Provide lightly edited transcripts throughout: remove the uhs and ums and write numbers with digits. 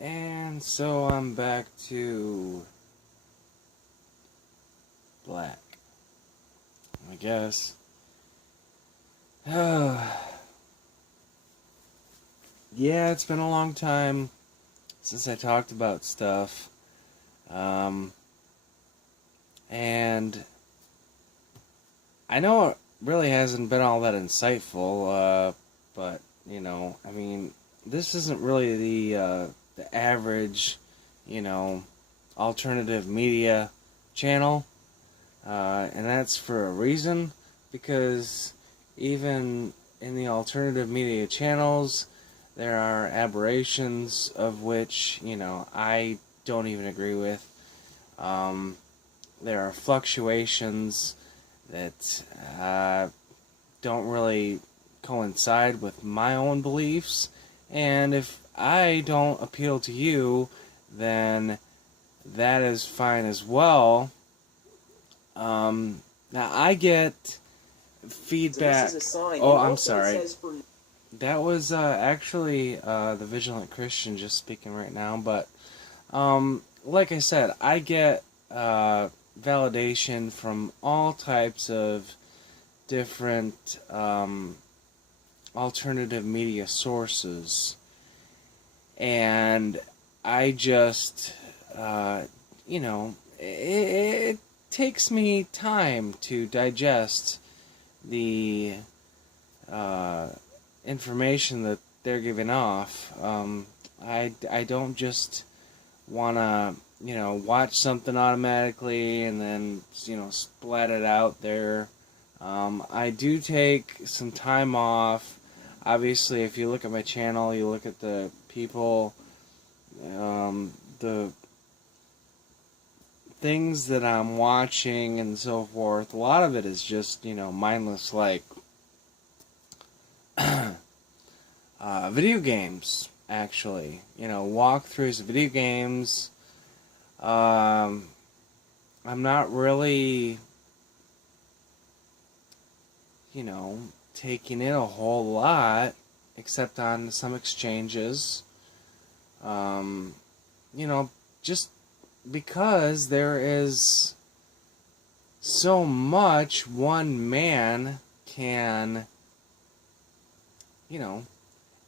And so I'm back to black, I guess. Yeah, it's been a long time since I talked about stuff. And I know it really hasn't been all that insightful, but, this isn't really the average, you know, alternative media channel. And that's for a reason, because even in the alternative media channels, there are aberrations of which, I don't even agree with. There are fluctuations that don't really coincide with my own beliefs, and if I don't appeal to you, then that is fine as well. Now I get feedback. So this is a sign. Oh, And I'm also it sorry. says for- That was actually the Vigilant Christian just speaking right now, but like I said, I get validation from all types of different alternative media sources, and I just, it takes me time to digest the information that they're giving off. I don't just want to, watch something automatically and then, splat it out there. I do take some time off. Obviously, if you look at my channel, you look at the people, the things that I'm watching and so forth. A lot of it is just, mindless, like video games, actually. Walkthroughs of video games. I'm not really, taking in a whole lot, except on some exchanges. Just because there is so much one man can,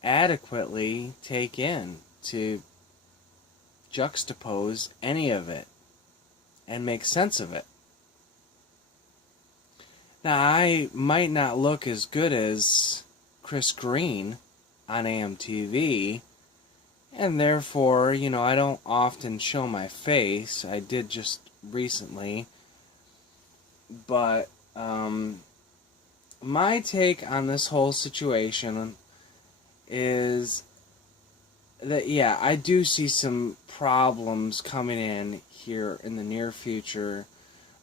adequately take in to juxtapose any of it and make sense of it. Now, I might not look as good as Chris Green on AMTV, and therefore, I don't often show my face. I did just recently. But my take on this whole situation is that, yeah, I do see some problems coming in here in the near future,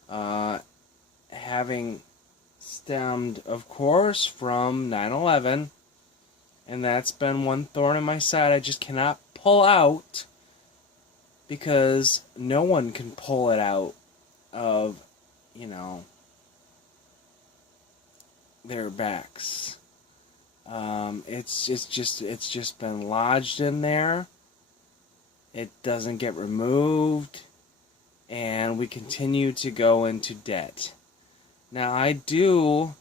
having stemmed, of course, from 9/11, and that's been one thorn in my side I just cannot pull out, because no one can pull it out of, their backs. It's just been lodged in there. It doesn't get removed, and we continue to go into debt. Now, I do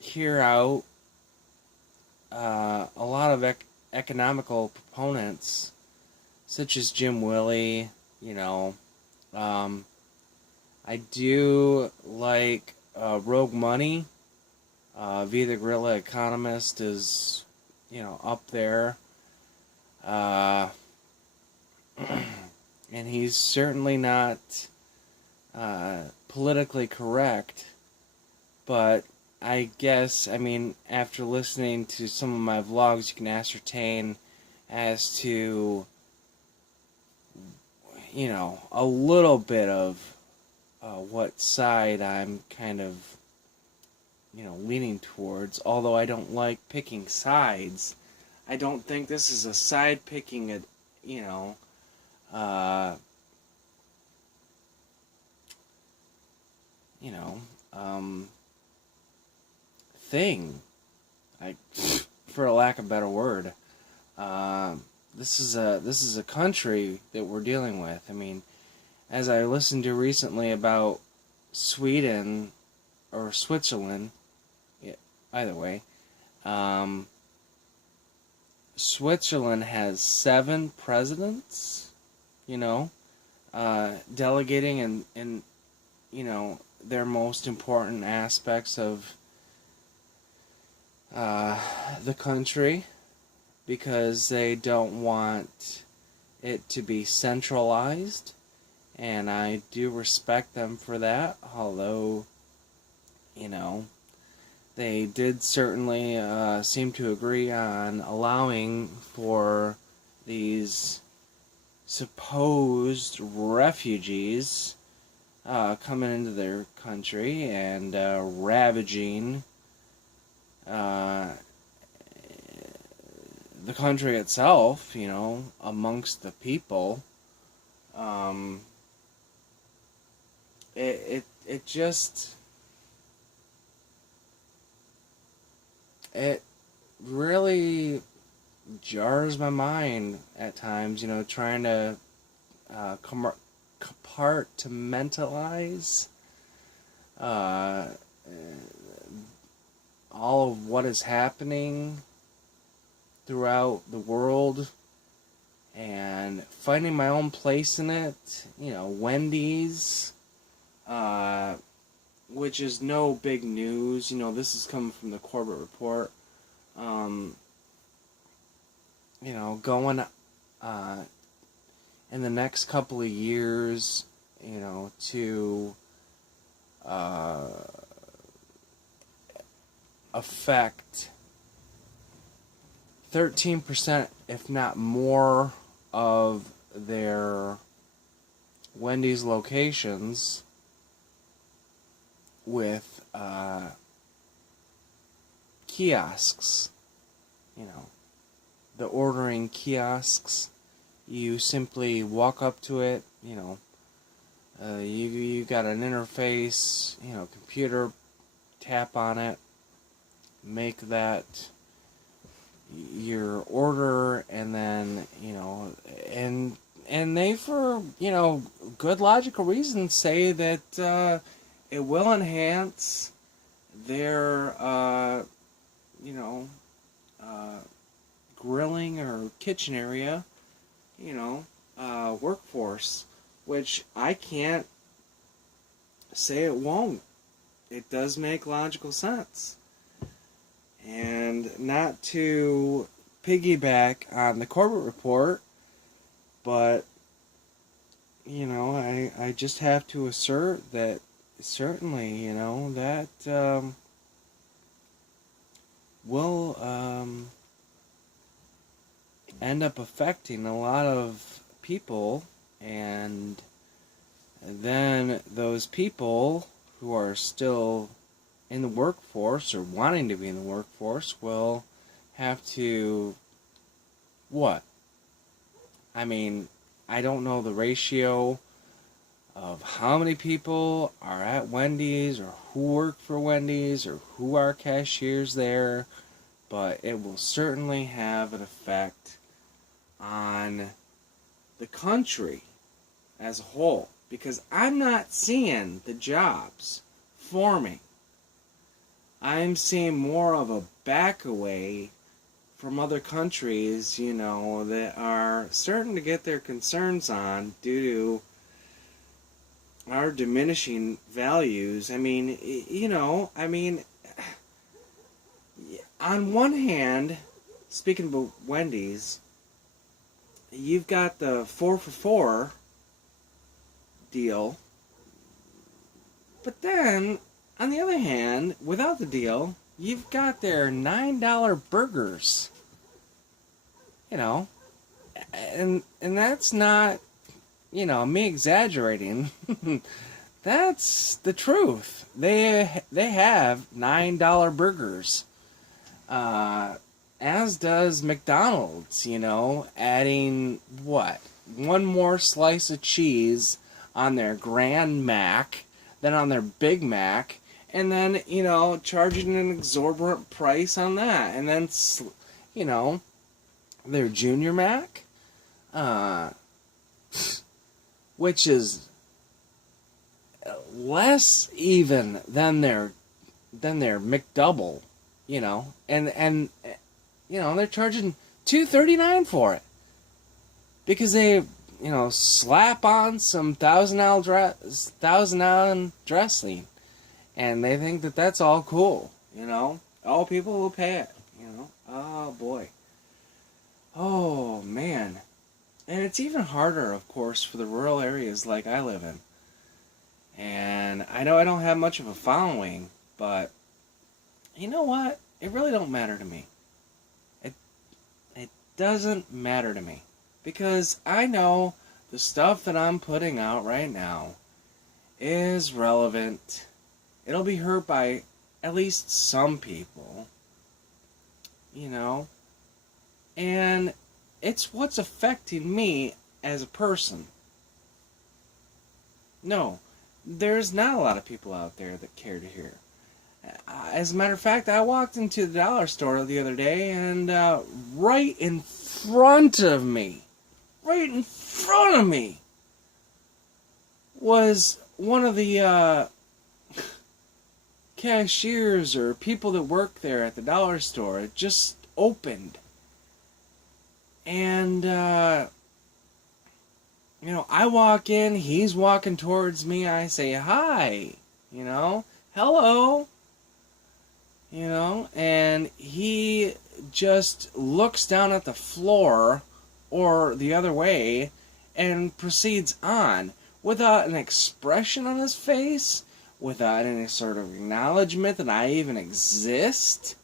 hear out a lot of economical proponents, such as Jim Willey. I do like Rogue Money. V the Guerrilla Economist is, up there. And he's certainly not politically correct, but I guess, after listening to some of my vlogs, you can ascertain as to, a little bit of what side I'm kind of, leaning towards, although I don't like picking sides. I don't think this is a side picking, thing, for a lack of a better word. this is a country that we're dealing with. I mean, as I listened to recently about Sweden or Switzerland, yeah, either way, Switzerland has 7 presidents, delegating in their most important aspects of the country, because they don't want it to be centralized, and I do respect them for that, although, they did certainly seem to agree on allowing for these supposed refugees coming into their country and ravaging the country itself, amongst the people. It just, it really jars my mind at times, trying to compartmentalize all of what is happening throughout the world and finding my own place in it. Wendy's, which is no big news. This is coming from the Corbett Report. Going in the next couple of years, to affect 13%, if not more, of their Wendy's locations with kiosks. The ordering kiosks. You simply walk up to it. You got an interface. Computer, tap on it, make that your order, and then and they, for good logical reasons, say that it will enhance their grilling or kitchen area workforce, which I can't say it won't. It does make logical sense. And not to piggyback on the Corbett Report, but I just have to assert that certainly that will end up affecting a lot of people, and then those people who are still in the workforce or wanting to be in the workforce will have to what? I mean, I don't know the ratio of how many people are at Wendy's or who work for Wendy's or who are cashiers there, but it will certainly have an effect on the country as a whole, because I'm not seeing the jobs forming. I'm seeing more of a back away from other countries, that are starting to get their concerns on due to our diminishing values. I mean, on one hand, speaking about Wendy's, you've got the 4 for $4 deal, but then, on the other hand, without the deal, you've got their $9 burgers. And that's not, me exaggerating. That's the truth. They have $9 burgers. As does McDonald's, adding one more slice of cheese on their Grand Mac, then on their Big Mac, and then, charging an exorbitant price on that, and then, their junior Mac, which is less even than their McDouble, and they're charging $2.39 for it because they slap on some $1,000 Dressling, and they think that that's all cool. All people will pay it. Oh boy. Oh man. And it's even harder, of course, for the rural areas like I live in. And I know I don't have much of a following, but you know what? It really don't matter to me. It doesn't matter to me. Because I know the stuff that I'm putting out right now is relevant. It'll be heard by at least some people. And it's what's affecting me as a person. No, there's not a lot of people out there that care to hear. As a matter of fact, I walked into the dollar store the other day, and right in front of me was one of the cashiers or people that work there at the dollar store. It just opened. And, I walk in, he's walking towards me, I say, hi, hello, and he just looks down at the floor, or the other way, and proceeds on, without an expression on his face, without any sort of acknowledgement that I even exist.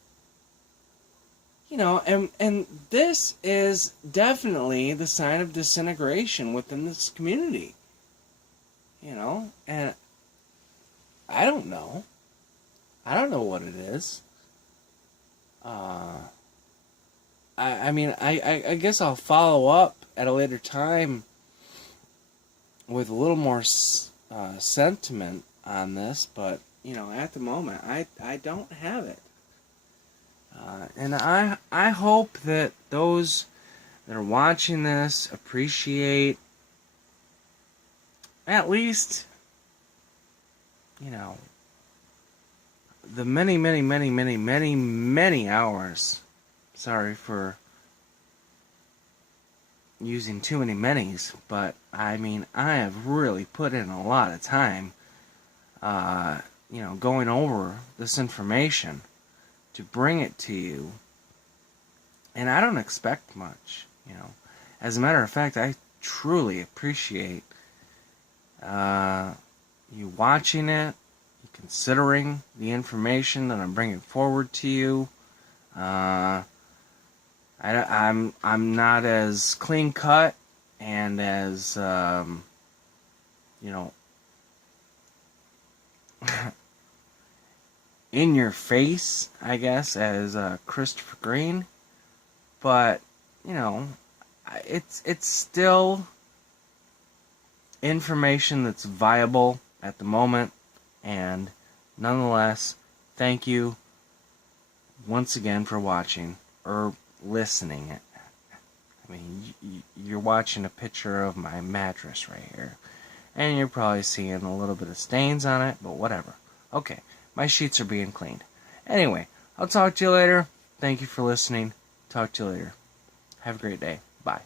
And this is definitely the sign of disintegration within this community. And I don't know. I don't know what it is. I guess I'll follow up at a later time with a little more sentiment on this, but, at the moment, I don't have it. And I hope that those that are watching this appreciate at least, the many, many, many, many, many, many hours. Sorry for using too many manys, but I have really put in a lot of time, going over this information to bring it to you, and I don't expect much, As a matter of fact, I truly appreciate you watching it, you considering the information that I'm bringing forward to you. I'm not as clean cut and as in your face, I guess, as Christopher Green, but it's still information that's viable at the moment, and nonetheless, thank you once again for watching or listening. You're watching a picture of my mattress right here, and you're probably seeing a little bit of stains on it, but whatever. Okay. My sheets are being cleaned. Anyway, I'll talk to you later. Thank you for listening. Talk to you later. Have a great day. Bye.